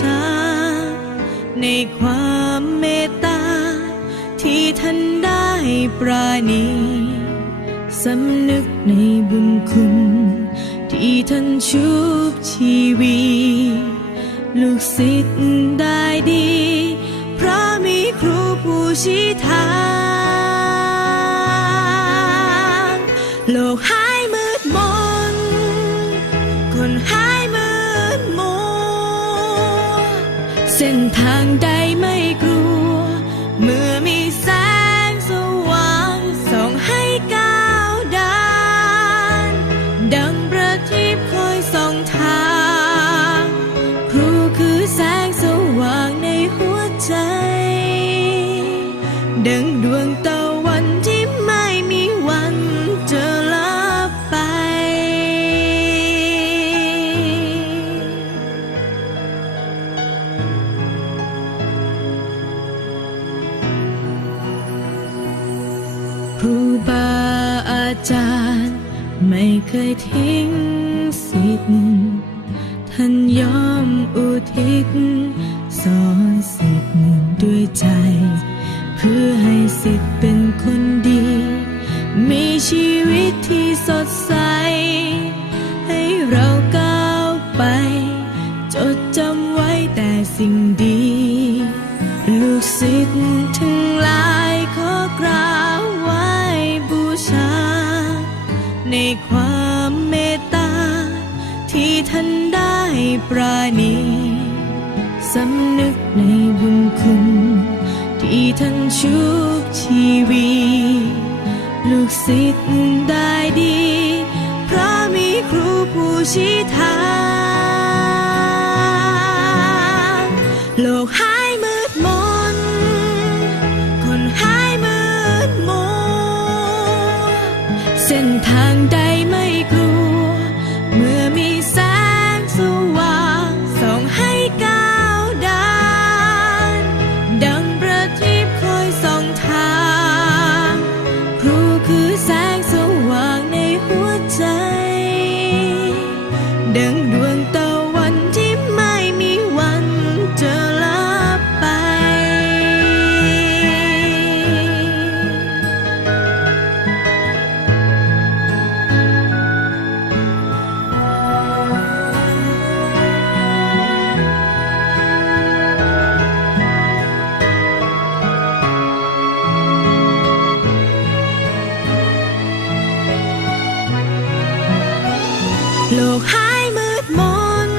ชาในความเมตตา ที่ท่านได้ปราณีสำนึกในบุญคุณ ที่ท่านชุบชีวีลูกศิษย์ได้ดีเพราะมีครูผู้ชี้ทางโลกหา เส้นทางใดไม่กลัว เมื่อมีแสงสว่างส่องให้ก้าวเดินดังประทีปคอยส่องทาง ครูคือแสงสว่างในหัวใจ ดังดวงตะวัน ครูบาอาจารย์ ไม่เคยทิ้งสิทธิ์ท่านยอมอุทิศ สอนสิทธิ์ด้วยใจ เพื่อให้สิทธิ์เป็นคน ปราณีสำนึกในบุญคุณ ที่ท่านชุบชีวีลูกศิษย์ได้ดี เพราะมีครูผู้ชี้ทาง โลกหายมืดมน คนหายมืดมัวเส้นทางใด โลกหายมืดมน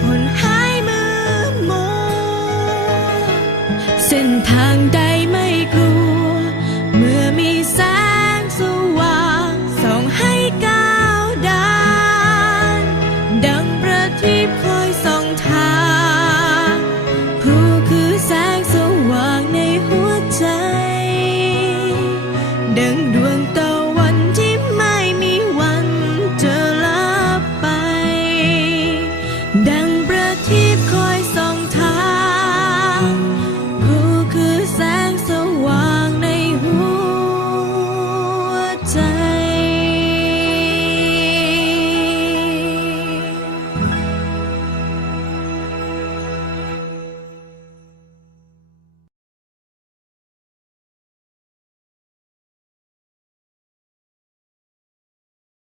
คนหายมืดมนเส้นทางใด